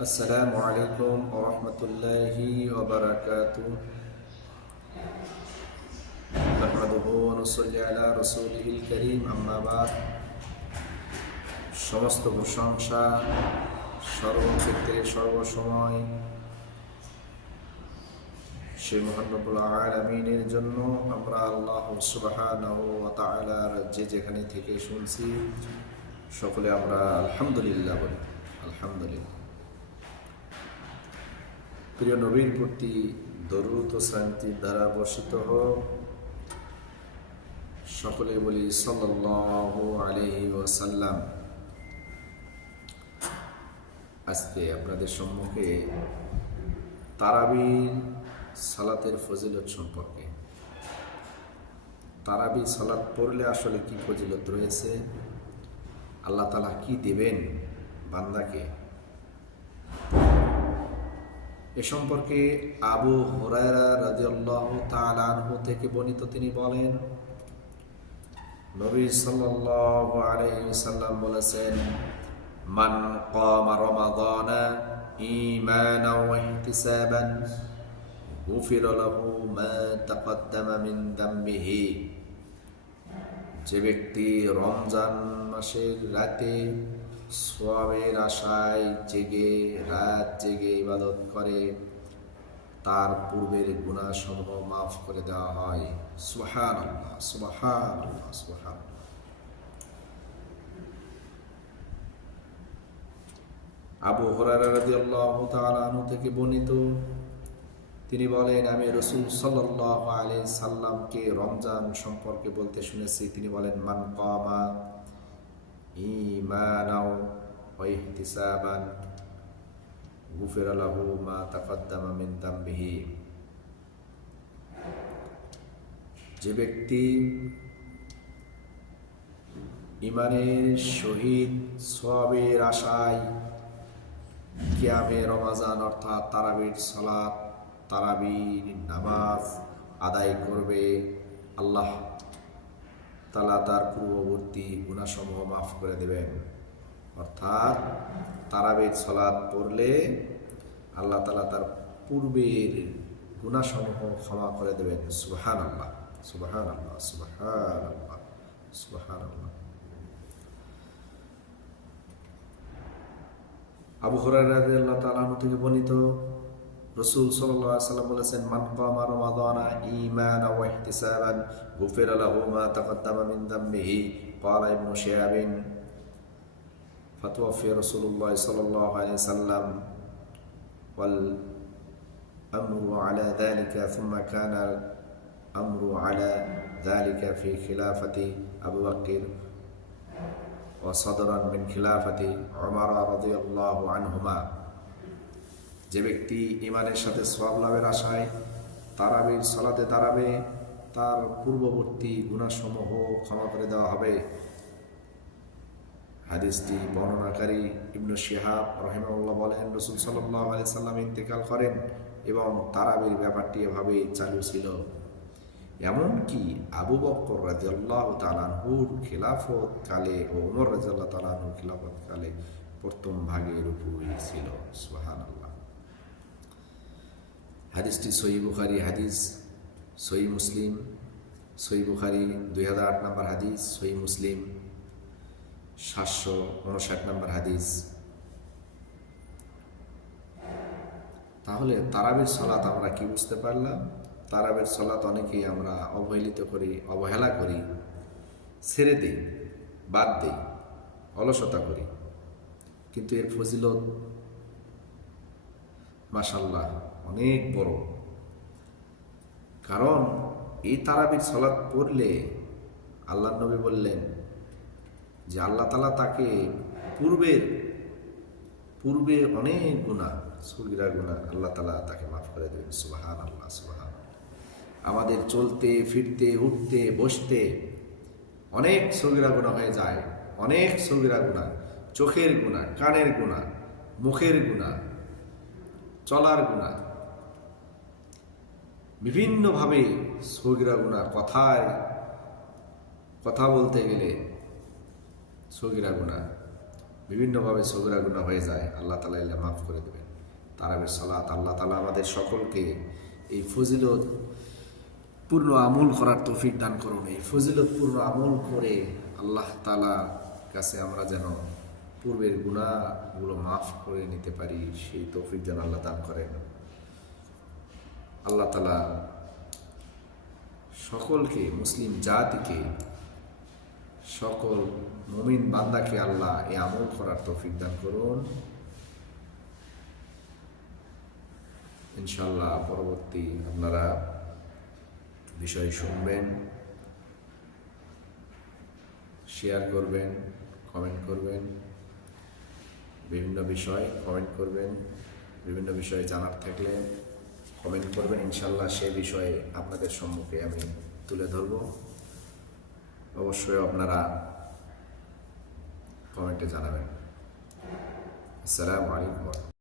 السلام عليكم ورحمة الله وبركاته نحمده ونصلي على رسوله الكريم أما بعد সমস্ত প্রশংসা সর্বক্ষেত্রে সর্বসময় সেই মহান রব্বুল আলামিনের জন্য আমরা আল্লাহ সুবহানাহু ওয়া তাআলার যেখানে থেকে শুনছি সকলে আমরা আলহামদুলিল্লাহ বলি। আলহামদুলিল্লাহ। প্রিয় নবীর প্রতি দরুদ ও শান্তির দ্বারা বর্ষিত হোক। সকলে বলি সাল্লাল্লাহু আলাইহি ওয়াসাল্লাম। আজকে আপনাদের সম্মুখে তারাবির সালাতের ফজিলত সম্পর্কে, তারাবি সালাত পড়লে আসলে কি ফজিলত রয়েছে, আল্লাহ তাআলা কি দেবেন বান্দাকে, এ সম্পর্কে আবু হুরায়রা রাদিয়াল্লাহু তাআলা আনহু থেকে বর্ণিত। তিনি বলেন, নবী সাল্লাল্লাহু আলাইহি ওয়াসাল্লাম বলেছেন, মান কামা রমাদানা ঈমানান ওয়া ইহতিসাবান গুফিরা লাহু মা তাকদ্দামা মিন যামবিহি। যে ব্যক্তি রমজান মাসের রাতে সওয়াবের আশায় জেগে রাত জেগে ইবাদত করে, তার পূর্বের গুনাহসমূহ মাফ করে দেওয়া হয়। সুবহানাল্লাহ, সুবহানাল্লাহ, সুবহানাল্লাহ। আবু হুরায়রা রাদিয়াল্লাহু তাআলা আনহু থেকে বর্ণিত, তিনি বলেন, আমি রাসূল সাল্লাল্লাহু আলাইহি সাল্লামকে রমজান সম্পর্কে বলতে শুনেছি। তিনি বলেন, মান কামা ঈমানাও ওয়া ইহতিসাবান গুফিরা লাহু মা তাকদ্দামা মিন যামবিহি। যে ব্যক্তি ঈমানের সহিত সওয়াবের আশায় কিয়ামে রমাজান অর্থাৎ তারাবির সালাত, তারাবির নামাজ আদায় করবে, আল্লাহ তাআলা তার পূর্ববর্তী গুনাহসমূহ মাফ করে দেবেন। অর্থাৎ তারাবির সালাত পড়লে আল্লাহ তাআলা তার পূর্বের গুনাহসমূহ ক্ষমা করে দেবেন। সুবহানাল্লাহ, সুবহানাল্লাহ, সুবহানাল্লাহ, সুবহানাল্লাহ। আবু হুরায়রা রাদিয়াল্লাহু তাআলা আনহু থেকে বর্ণিত, রাসূল সাল্লাল্লাহু আলাইহি ওয়াসাল্লাম বলেছেন, মান কামা রমাদানা ঈমানান ওয়া ইহতিসাবান গুফিরা লাহু মা তাকদ্দামা মিন যামবিহি। ক্বালা ইবনু শিহাব ফাতওয়াফিয়া রাসূলুল্লাহ সাল্লাল্লাহু আলাইহি ওয়াসাল্লাম ওয়াল আমরু আলা যালিকা সুম্মা কানা আমরু আলা যালিকা ফি খিলাফাতি আবু বকর ওয়া সাদরান মিন খিলাফাতি উমর রাদিয়াল্লাহু আনহুমা। যে ব্যক্তি ঈমানের সাথে সওয়াব লাভের আশায় তারাবির সালাতে দাঁড়াবে, তার পূর্ববর্তী গুনাহসমূহ ক্ষমা করে দেওয়া হবে। হাদিসটি বর্ণনাকারী ইবনু শিহাব রাহিমাহুল্লাহ বলেন, রাসূল সাল্লাল্লাহু আলাইহি ওয়াসাল্লাম ইন্তেকাল করেন এবং তারাবির ব্যাপারটি এভাবেই চালু ছিল। এমনকি আবু বকর রাদিয়াল্লাহু তাআলা আনহুর খিলাফত কালে ও ওমর রাদিয়াল্লাহু তাআলা আনহুর খিলাফত কালে প্রথম ভাগের উপরই ছিল। সুবহানাল্লাহ। হাদিসটি সহিহ বুখারী হাদিস, সহিহ মুসলিম, সহিহ বুখারী 2008 নম্বর হাদিস, সহিহ মুসলিম 759 নম্বর হাদিস। তাহলে তারাবির সালাত আমরা কি বুঝতে পারলাম? তারাবির সালাত অনেকেই আমরা অবহেলিত করি, অবহেলা করি, ছেড়ে দিই, বাদ দিই, অলসতা করি। কিন্তু এর ফজিলত মাশাআল্লাহ অনেক বড়। কারণ এই তারাবির সালাত পড়লে আল্লাহর নবী বললেন যে আল্লাহ তাআলা তাকে পূর্বে অনেক গুনাহ, সগীরা গুনাহ আল্লাহ তাআলা তাকে মাফ করে দেবেন। সুবহানাল্লাহ, সুবহানাল্লাহ। আমাদের চলতে ফিরতে উঠতে বসতে অনেক সগীরা গুনাহ হয়ে যায়, অনেক সগীরা গুনাহ, চোখের গুনাহ, কানের গুনাহ, মুখের গুনাহ, চলার গুনাহ, বিভিন্নভাবে সগীরা গুনাহ, কথা বলতে গেলে সগীরা গুনাহ, বিভিন্নভাবে সগীরা গুনাহ হয়ে যায়, আল্লাহ তাআলা এলে মাফ করে দেবেন। তারাবির সালাত, আল্লাহ তাআলা আমাদের সকলকে এই ফজিলত পূর্ণ আমল করার তৌফিক দান করুন। এই ফজিলত পূর্ণ আমল করে আল্লাহ তাআলা কাছে আমরা যেন পূর্বের গুনাহগুলো মাফ করে নিতে পারি, সেই তৌফিক যেন আল্লাহ দান করেন। আল্লাহ তাআলা সকলকে, মুসলিম জাতিকে, সকল মুমিন বান্দাকে আল্লাহ এই আমল করার তৌফিক দান করুন। ইনশাআল্লাহ পরবর্তী আপনারা বিষয় শুনবেন, শেয়ার করবেন, কমেন্ট করবেন, বিভিন্ন বিষয় কমেন্ট করবেন, বিভিন্ন বিষয়ে জানার থাকলে কমেন্ট করবেন। ইনশাআল্লাহ সেই বিষয়ে আপনাদের সম্মুখে আমি তুলে ধরব। অবশ্যই আপনারা কমেন্টে জানাবেন। আসসালামু আলাইকুম।